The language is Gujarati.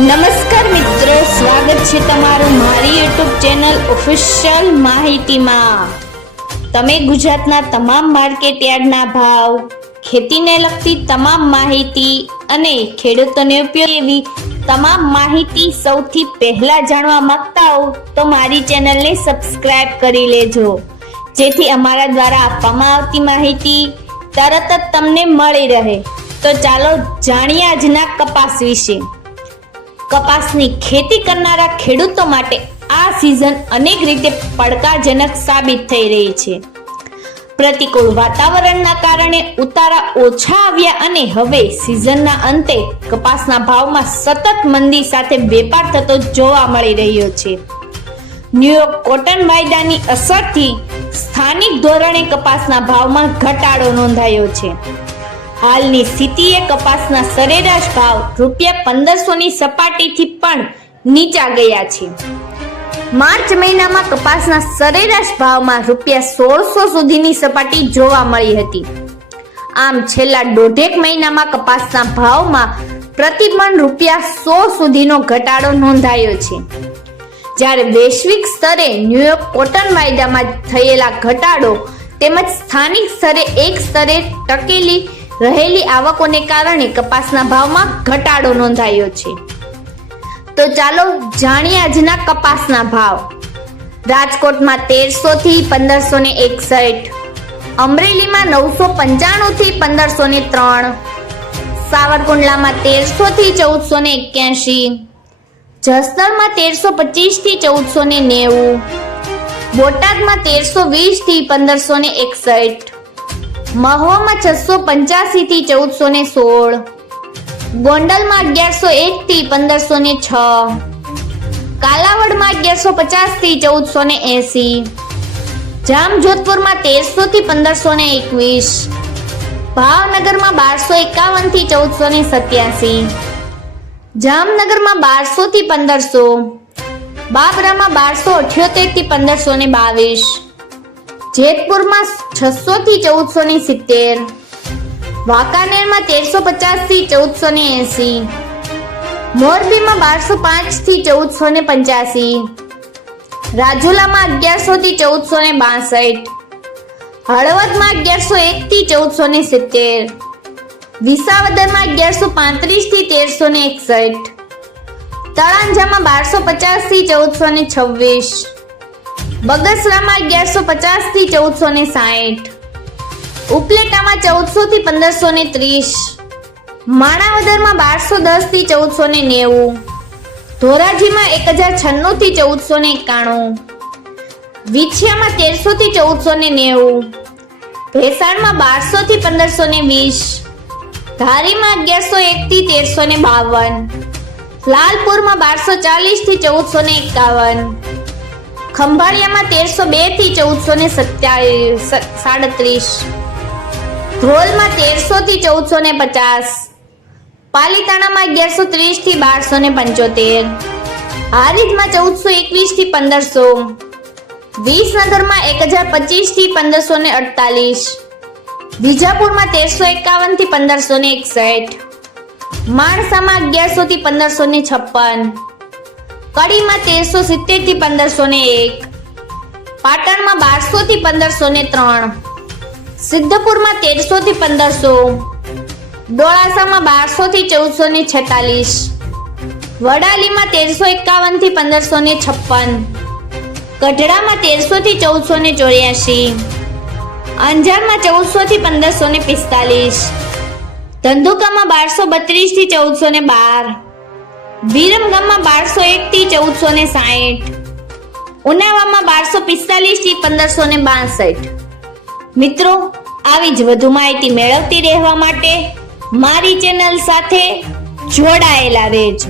નમસ્કાર મિત્રો, સ્વાગત છે તમારું મારી યુટ્યુબ ચેનલ ઓફિશિયલ માહિતીમાં। તમે ગુજરાતના તમામ માર્કેટ યાર્ડના ભાવ, ખેતીને લગતી તમામ માહિતી અને ખેડૂતોને ઉપયોગી એવી તમામ માહિતી સૌથી પહેલા જાણવા માંગતા હો તો મારી ચેનલને સબસ્ક્રાઇબ કરી લેજો, જેથી અમારા દ્વારા આપવામાં આવતી માહિતી તરત જ તમને મળી રહે। તો ચાલો જાણીએ આજના કપાસ વિશે। કપાસની ખેતી કરનારા ખેડૂતો માટે આ સિઝન અનેક રીતે પડકારજનક સાબિત થઈ રહી છે। પ્રતિકૂળ વાતાવરણના કારણે ઉતારા ઓછા આવ્યા અને હવે સિઝનના અંતે કપાસના ભાવમાં સતત મંદી સાથે વેપાર થતો જોવા મળી રહ્યો છે। ન્યુયોર્ક કોટન વાયદાની અસરથી સ્થાનિક ધોરણે કપાસના ભાવમાં ઘટાડો નોંધાયો છે। હાલની સ્થિતિએ કપાસના સરેરાશ ભાવ ₹1500ની સપાટીથી પણ નીચા ગયા છે। માર્ચ મહિનામાં કપાસના સરેરાશ ભાવમાં ₹1600 સુધીની સપાટી જોવા મળી હતી। આમ છેલ્લા દોઢેક મહિનામાં કપાસના ભાવમાં પ્રતિમણ ₹100 સુધીનો ઘટાડો નોંધાયો છે। જ્યારે વૈશ્વિક સ્તરે ન્યુયોર્ક કોટન વાયદામાં થયેલા ઘટાડો તેમજ સ્થાનિક સ્તરે એક સ્તરે ટકેલી રહેલી આવકોને કારણે કપાસના ભાવમાં ઘટાડો નોંધાયો છે। તો ચાલો જાણીએ આજના કપાસના ભાવ। રાજકોટમાં 1300 થી 1561, અમરેલીમાં 995 થી 1503, સાવરકુંડલામાં 1300 થી 1481, જસદણમાં 1325 થી 1490, બોટાદમાં 1320 થી 1561, મહુવામાં 685 થી 1416, ગોંડલમાં 1101 થી 1506, કાલાવડમાં 1150 થી 1480, જામજોધપુરમાં 1300 થી 1521, ભાવનગરમાં 1251 થી 1487, જામનગરમાં 1200 થી 1500, બાબરામાં 1278 થી 1522, જેતપુરમાં 600 થી 1470, વાંકાનેરમાં 1350 થી 1480, મોરબીમાં 1205 થી 1485, રાજુલામાં 1100 થી 1462, હળવદમાં 1101 થી 1470, વિસાવદરમાં 1135 થી 1361, તળાંજામાં 1250 થી 1426, બગસરામાં 1150 થી 1460, ઉપલેટામાં 1400 થી 1530, માણાવદરમાં 1210 થી 1490, ધોરાજીમાં 1096 થી 1491, વિછિયામાં 1300 થી 1490, ભેસાણમાં 1200 થી 1520, ધારીમાં 1101 થી 1352, લાલપુરમાં 1240 થી 1451, ખંભાળિયામાં 1302 થી 1437, ધ્રોલમાં 1300 થી 1450, પાલીતાણામાં 1130 થી 1275, હારીજમાં 1421 થી 1500, વિસનગરમાં 1025 થી 1548, વિજાપુરમાં 1351 થી 1561, માણસામાં 1100 થી 1556, કડીમાં 1370 થી 1501, પાટણમાં 1200 થી 1503, સિદ્ધપુરમાં 1300 થી 1500, ડોળાસામાં 1200 થી 1446, વડાલીમાં 1351 થી 1556, ગઢડામાં 1300 થી 1484, અંજારમાં 1400 થી 1545, ધંધુકામાં 1232 થી 1412, વિરમગામમાં 1201 થી 1460, ઉનાવામાં 1245 થી 1562। મિત્રો, આવી જ વધુ માહિતી મેળવતી રહેવા માટે મારી ચેનલ સાથે જોડાયેલા રહેજો।